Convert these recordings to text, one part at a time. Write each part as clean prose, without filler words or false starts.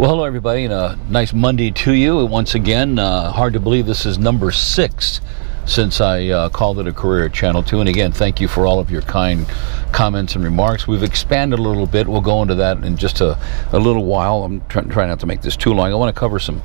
Well, hello everybody, and a nice Monday to you. Once again, hard to believe this is number 6 since I called it a career at Channel 2. And again, thank you for all of your kind comments and remarks. We've expanded a little bit. We'll go into that in just a little while. I'm trying not to make this too long. I want to cover some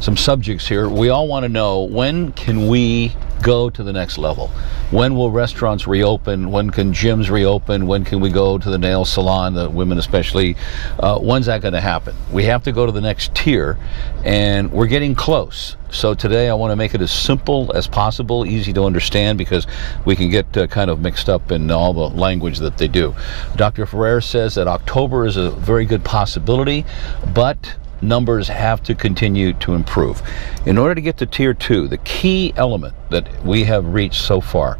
subjects here. We all want to know, when can we go to the next level? When will restaurants reopen? When can gyms reopen? When can we go to the nail salon, the women especially? When's that going to happen? We have to go to the next tier, and we're getting close. So today I want to make it as simple as possible, easy to understand, because we can get kind of mixed up in all the language that they do. Dr. Ferrer says that October is a very good possibility, but numbers have to continue to improve. In order to get to tier 2, the key element that we have reached so far,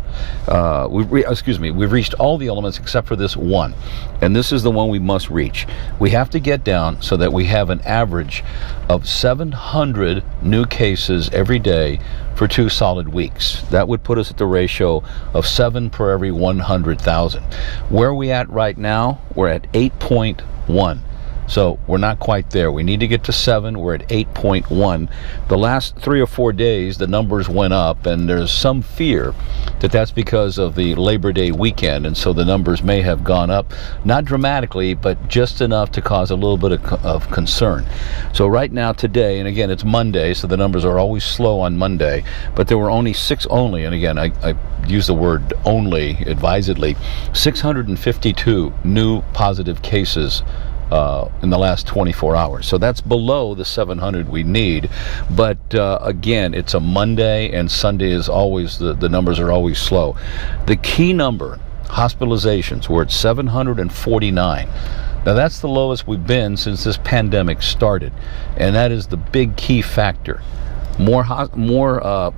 we've reached all the elements except for this one, and this is the one we must reach. We have to get down so that we have an average of 700 new cases every day for 2 solid weeks. That would put us at the ratio of 7 per every 100,000. Where are we at right now? We're at 8.1. So we're not quite there. We need to get to 7. We're at 8.1. The last 3 or 4 days, the numbers went up, and there's some fear that that's because of the Labor Day weekend, and so the numbers may have gone up, not dramatically, but just enough to cause a little bit of concern. So right now, today, and again, it's Monday, so the numbers are always slow on Monday, but there were only 6 only, and again, I use the word only advisedly, 652 new positive cases in the last 24 hours. So that's below the 700 we need. But again, it's a Monday, and Sunday is always, the numbers are always slow. The key number, hospitalizations, we're at 749. Now that's the lowest we've been since this pandemic started, and that is the big key factor. More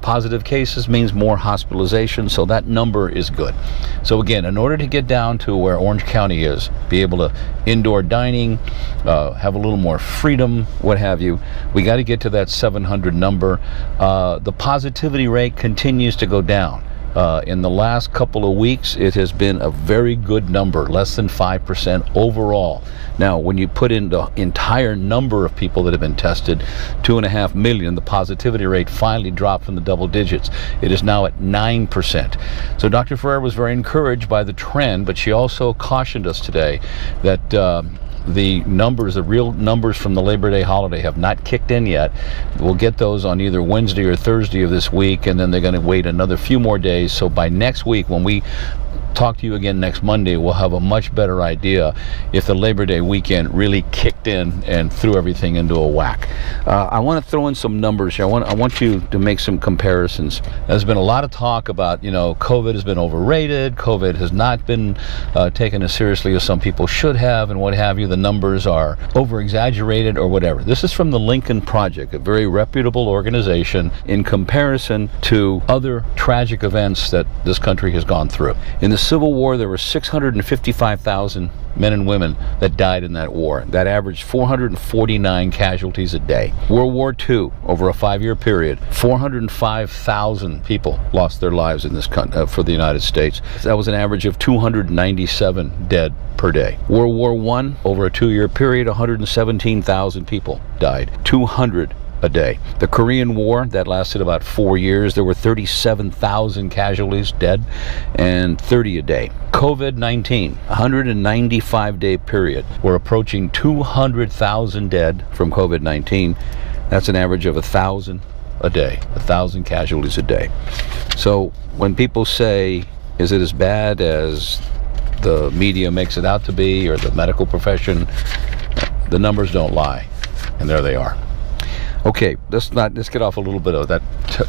positive cases means more hospitalization, so that number is good. So again, in order to get down to where Orange County is, be able to indoor dining, have a little more freedom, what have you, we got to get to that 700 number. The positivity rate continues to go down. In the last couple of weeks, it has been a very good number, less than 5% overall. Now, when you put in the entire number of people that have been tested, 2.5 million, the positivity rate finally dropped from the double digits. It is now at 9%. So Dr. Ferrer was very encouraged by the trend, but she also cautioned us today that the numbers, the real numbers from the Labor Day holiday, have not kicked in yet. We'll get those on either Wednesday or Thursday of this week, and then they're going to wait another few more days. So by next week, when we talk to you again next Monday, we'll have a much better idea if the Labor Day weekend really kicked in and threw everything into a whack. I want to throw in some numbers here. I want you to make some comparisons. There's been a lot of talk about, COVID has been overrated. COVID has not been taken as seriously as some people should have, and what have you. The numbers are over-exaggerated or whatever. This is from the Lincoln Project, a very reputable organization in comparison to other tragic events that this country has gone through. In the Civil War, there were 655,000 men and women that died in that war. That averaged 449 casualties a day. World War II, over a 5-year period, 405,000 people lost their lives in this for the United States. That was an average of 297 dead per day. World War I, over a 2-year period, 117,000 people died. 200 a day. The Korean War, that lasted about 4 years. There were 37,000 casualties, dead, and 30 a day. COVID-19, 195-day period. We're approaching 200,000 dead from COVID-19. That's an average of 1,000 a day, 1,000 casualties a day. So when people say, is it as bad as the media makes it out to be, or the medical profession, the numbers don't lie, and there they are. Okay, let's get off a little bit of that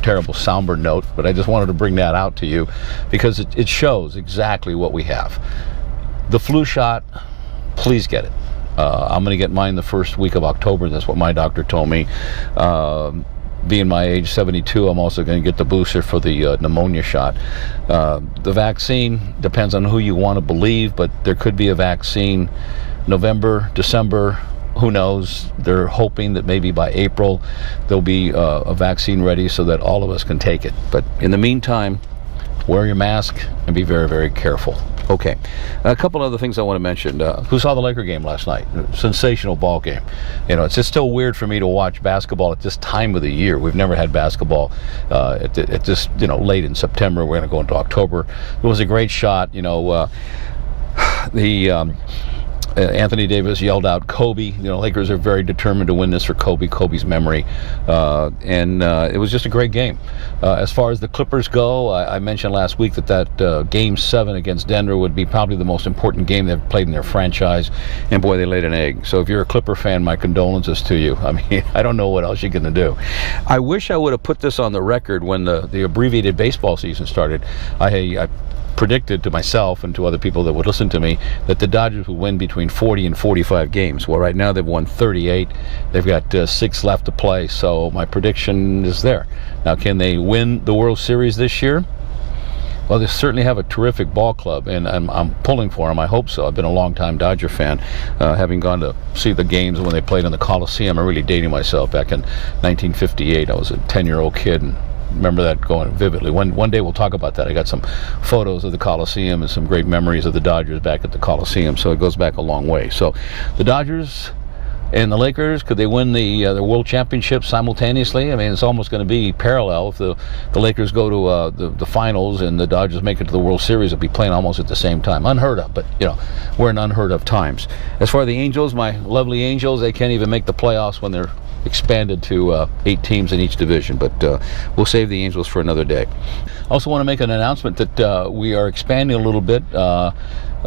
terrible somber note, but I just wanted to bring that out to you because it shows exactly what we have. The flu shot, please get it. I'm going to get mine the first week of October. That's what my doctor told me. Being my age, 72, I'm also going to get the booster for the pneumonia shot. The vaccine depends on who you want to believe, but there could be a vaccine November, December. Who knows? They're hoping that maybe by April there'll be a vaccine ready so that all of us can take it. But in the meantime, wear your mask and be very, very careful. Okay, a couple other things I want to mention. Who saw the Laker game last night? Sensational ball game. You know, it's just still weird for me to watch basketball at this time of the year. We've never had basketball at this, late in September. We're going to go into October. It was a great shot. Anthony Davis yelled out Kobe. Lakers are very determined to win this for Kobe's memory. And it was just a great game. As far as the Clippers go, I mentioned last week that Game 7 against Denver would be probably the most important game they've played in their franchise. And boy, they laid an egg. So if you're a Clipper fan, my condolences to you. I mean, I don't know what else you're going to do. I wish I would have put this on the record when the abbreviated baseball season started. I predicted to myself and to other people that would listen to me that the Dodgers would win between 40 and 45 games. Well, right now they've won 38. They've got 6 left to play, so my prediction is there. Now, can they win the World Series this year? Well, they certainly have a terrific ball club, and I'm pulling for them. I hope so. I've been a long-time Dodger fan, having gone to see the games when they played in the Coliseum. I'm really dating myself. Back in 1958, I was a 10-year-old kid, and remember that going vividly. One day we'll talk about that. I got some photos of the Coliseum and some great memories of the Dodgers back at the Coliseum, so it goes back a long way. So the Dodgers and the Lakers, could they win the World Championship simultaneously? I mean, it's almost going to be parallel. If the Lakers go to the finals and the Dodgers make it to the World Series, they'll be playing almost at the same time. Unheard of, but we're in unheard of times. As far as the Angels, my lovely Angels, they can't even make the playoffs when they're expanded to 8 teams in each division, but we'll save the Angels for another day. I also want to make an announcement that we are expanding a little bit.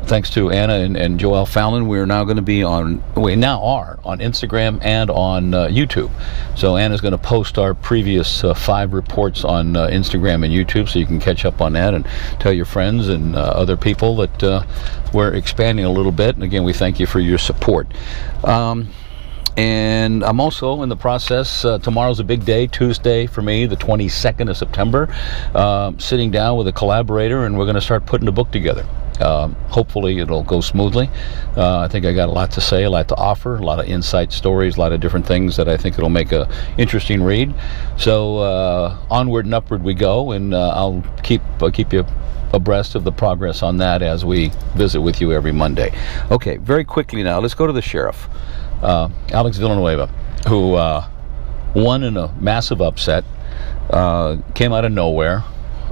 Thanks to Anna and Joelle Fallon, we now are on Instagram and on YouTube. So Anna's going to post our previous 5 reports on Instagram and YouTube, so you can catch up on that and tell your friends and other people that we're expanding a little bit. And again, we thank you for your support. And I'm also in the process, tomorrow's a big day, Tuesday for me, the 22nd of September, sitting down with a collaborator, and we're going to start putting a book together. Hopefully it'll go smoothly. I think I got a lot to say, a lot to offer, a lot of insight stories, a lot of different things that I think it'll make a interesting read. So onward and upward we go, and I'll keep you abreast of the progress on that as we visit with you every Monday. Okay, very quickly now, let's go to the sheriff. Alex Villanueva, who won in a massive upset, came out of nowhere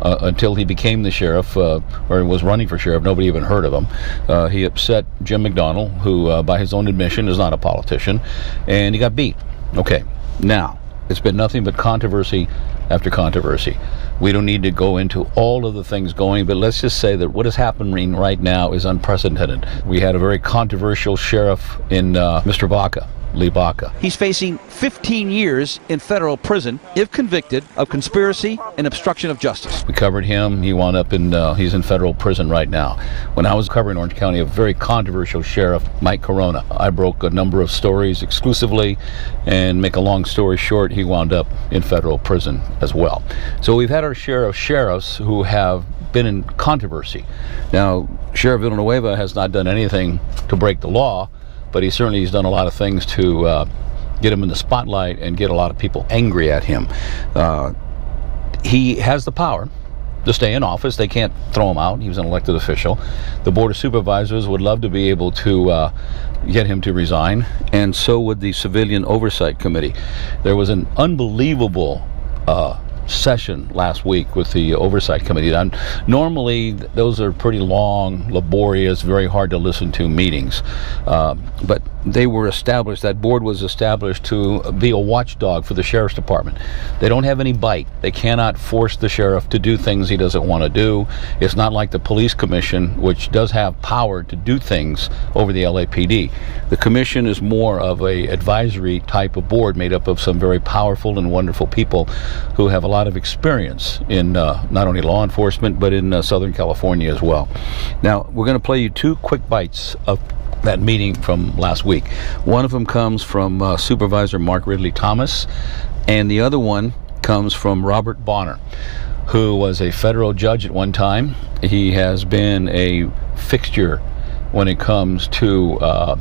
until he became the sheriff, or was running for sheriff. Nobody even heard of him. He upset Jim McDonnell, who, by his own admission, is not a politician, and he got beat. Okay, now, it's been nothing but controversy after controversy. We don't need to go into all of the things going, but let's just say that what is happening right now is unprecedented. We had a very controversial sheriff in Mr. Baca, Lee Baca. He's facing 15 years in federal prison if convicted of conspiracy and obstruction of justice. We covered him. He wound up he's in federal prison right now. When I was covering Orange County, a very controversial sheriff, Mike Corona, I broke a number of stories exclusively, and make a long story short, he wound up in federal prison as well. So we've had our share of sheriffs who have been in controversy. Now, Sheriff Villanueva has not done anything to break the law, but he certainly has done a lot of things to get him in the spotlight and get a lot of people angry at him. He has the power to stay in office. They can't throw him out. He was an elected official. The Board of Supervisors would love to be able to get him to resign, and so would the Civilian Oversight Committee. There was an unbelievable session last week with the Oversight Committee. Normally, those are pretty long, laborious, very hard to listen to meetings. But they were established, that board was established to be a watchdog for the Sheriff's Department. They don't have any bite. They cannot force the sheriff to do things he doesn't want to do. It's not like the Police Commission, which does have power to do things over the LAPD. The commission is more of a advisory type of board made up of some very powerful and wonderful people who have a lot of experience in not only law enforcement, but in Southern California as well. Now, we're going to play you 2 quick bites of that meeting from last week. One of them comes from Supervisor Mark Ridley Thomas, and the other one comes from Robert Bonner, who was a federal judge at one time. He has been a fixture when it comes to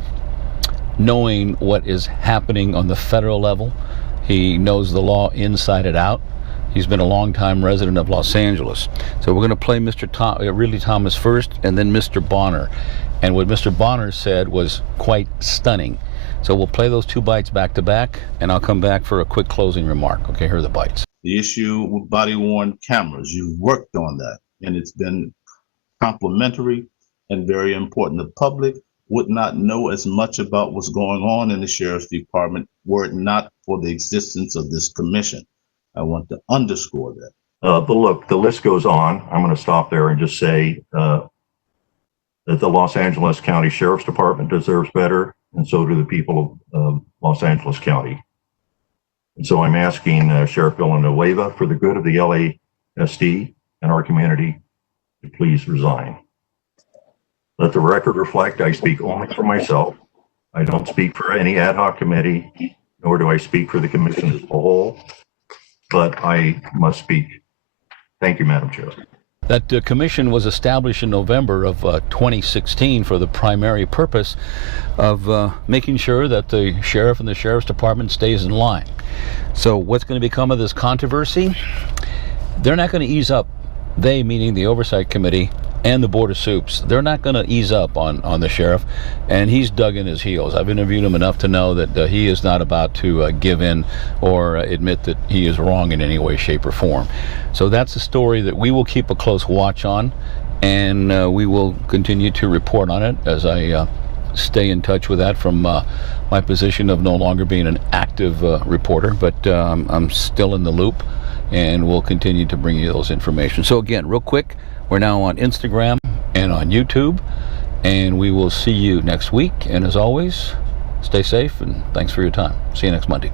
knowing what is happening on the federal level. He knows the law inside and out. He's been a long-time resident of Los Angeles. So we're going to play Mr. Ridley Thomas first, and then Mr. Bonner. And what Mr. Bonner said was quite stunning. So we'll play those 2 bites back to back, and I'll come back for a quick closing remark. Okay, here are the bites. The issue with body-worn cameras, you've worked on that, and it's been complimentary and very important. The public would not know as much about what's going on in the Sheriff's Department were it not for the existence of this commission. I want to underscore that. But look, the list goes on. I'm going to stop there and just say that the Los Angeles County Sheriff's Department deserves better, and so do the people of Los Angeles County. And so I'm asking Sheriff Villanueva, for the good of the LASD and our community, to please resign. Let the record reflect I speak only for myself. I don't speak for any ad hoc committee, nor do I speak for the commission as a whole, but I must speak. Thank you, Madam Chair. That commission was established in November of 2016 for the primary purpose of making sure that the sheriff and the sheriff's department stays in line. So what's going to become of this controversy? They're not going to ease up. They, meaning the Oversight Committee and the Board of Soups, they're not going to ease up on the sheriff, and he's dug in his heels. I've interviewed him enough to know that he is not about to give in or admit that he is wrong in any way, shape, or form. So that's a story that we will keep a close watch on, and we will continue to report on it as I stay in touch with that from my position of no longer being an active reporter, but I'm still in the loop, and we'll continue to bring you those information. So again, real quick, we're now on Instagram and on YouTube, and we will see you next week. And as always, stay safe, and thanks for your time. See you next Monday.